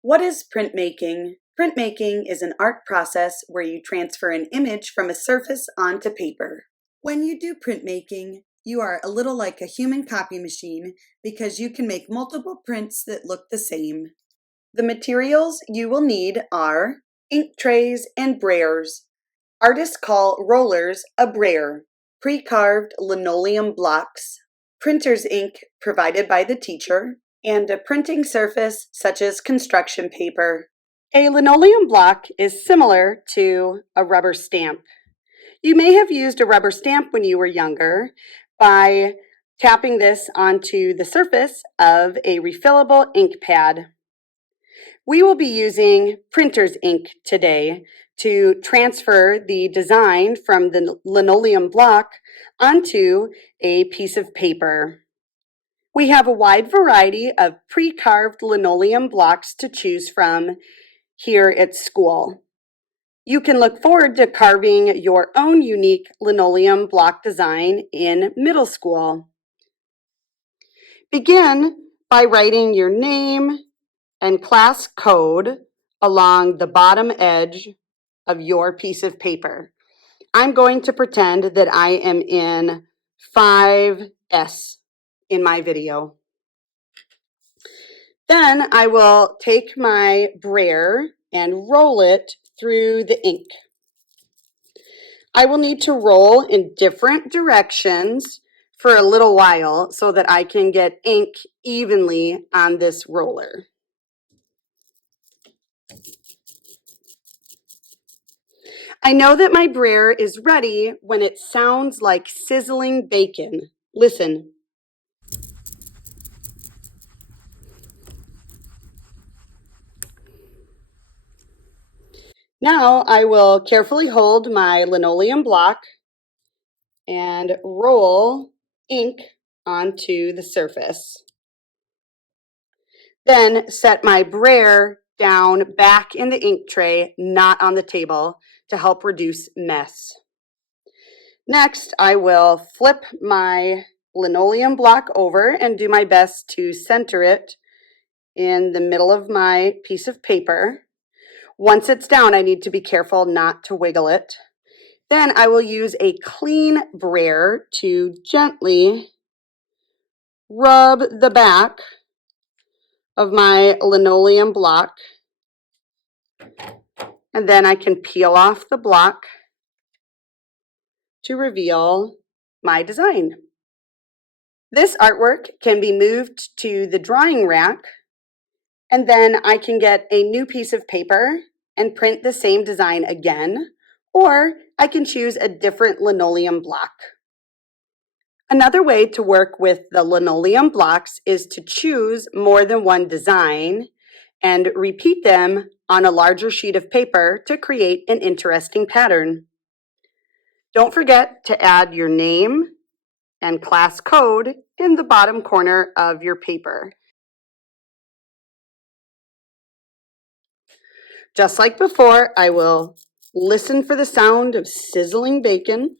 What is printmaking? Printmaking is an art process where you transfer an image from a surface onto paper. When you do printmaking, you are a little like a human copy machine because you can make multiple prints that look the same. The materials you will need are ink trays and brayers. Artists call rollers a brayer, pre-carved linoleum blocks, printer's ink provided by the teacher, and a printing surface such as construction paper. A linoleum block is similar to a rubber stamp. You may have used a rubber stamp when you were younger by tapping this onto the surface of a refillable ink pad. We will be using printer's ink today to transfer the design from the linoleum block onto a piece of paper. We have a wide variety of pre-carved linoleum blocks to choose from here at school. You can look forward to carving your own unique linoleum block design in middle school. Begin by writing your name and class code along the bottom edge of your piece of paper. I'm going to pretend that I am in 5S in my video. Then I will take my brayer and roll it through the ink. I will need to roll in different directions for a little while so that I can get ink evenly on this roller. I know that my brayer is ready when it sounds like sizzling bacon. Listen. Now I will carefully hold my linoleum block and roll ink onto the surface. Then set my brayer down back in the ink tray, not on the table, to help reduce mess. Next, I will flip my linoleum block over and do my best to center it in the middle of my piece of paper. Once it's down, I need to be careful not to wiggle it. Then I will use a clean brayer to gently rub the back of my linoleum block. And then I can peel off the block to reveal my design. This artwork can be moved to the drawing rack, and then I can get a new piece of paper and print the same design again, or I can choose a different linoleum block. Another way to work with the linoleum blocks is to choose more than one design and repeat them on a larger sheet of paper to create an interesting pattern. Don't forget to add your name and class code in the bottom corner of your paper. Just like before, I will listen for the sound of sizzling bacon,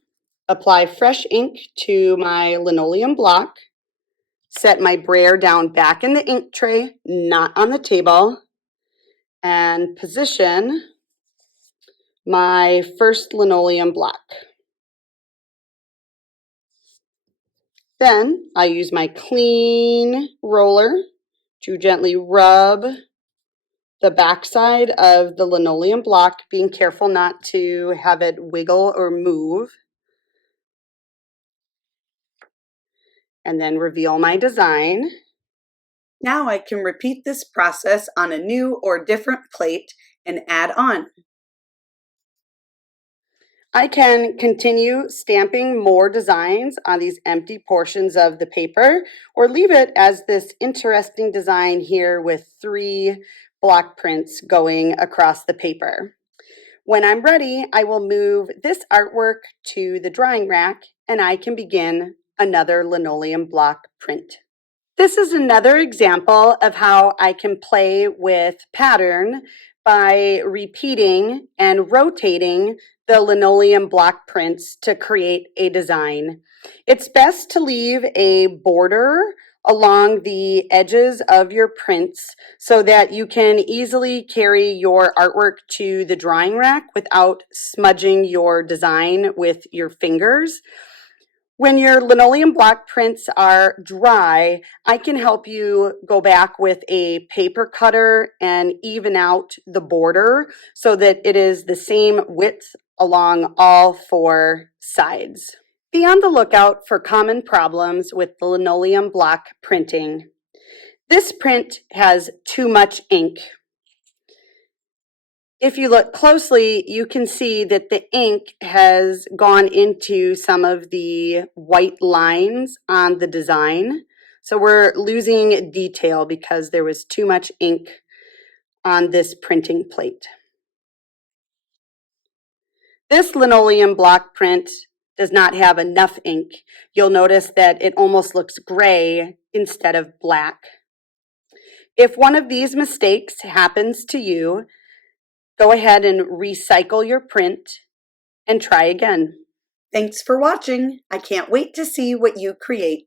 apply fresh ink to my linoleum block, set my brayer down back in the ink tray, not on the table, and position my first linoleum block. Then I use my clean roller to gently rub the backside of the linoleum block, being careful not to have it wiggle or move. And then reveal my design. Now I can repeat this process on a new or different plate and add on. I can continue stamping more designs on these empty portions of the paper, or leave it as this interesting design here with 3 block prints going across the paper. When I'm ready, I will move this artwork to the drawing rack and I can begin another linoleum block print. This is another example of how I can play with pattern by repeating and rotating the linoleum block prints to create a design. It's best to leave a border along the edges of your prints so that you can easily carry your artwork to the drying rack without smudging your design with your fingers. When your linoleum block prints are dry, I can help you go back with a paper cutter and even out the border so that it is the same width along all four sides. Be on the lookout for common problems with the linoleum block printing. This print has too much ink. If you look closely, you can see that the ink has gone into some of the white lines on the design. So we're losing detail because there was too much ink on this printing plate. This linoleum block print does not have enough ink. You'll notice that it almost looks gray instead of black. If one of these mistakes happens to you, go ahead and recycle your print and try again. Thanks for watching. I can't wait to see what you create.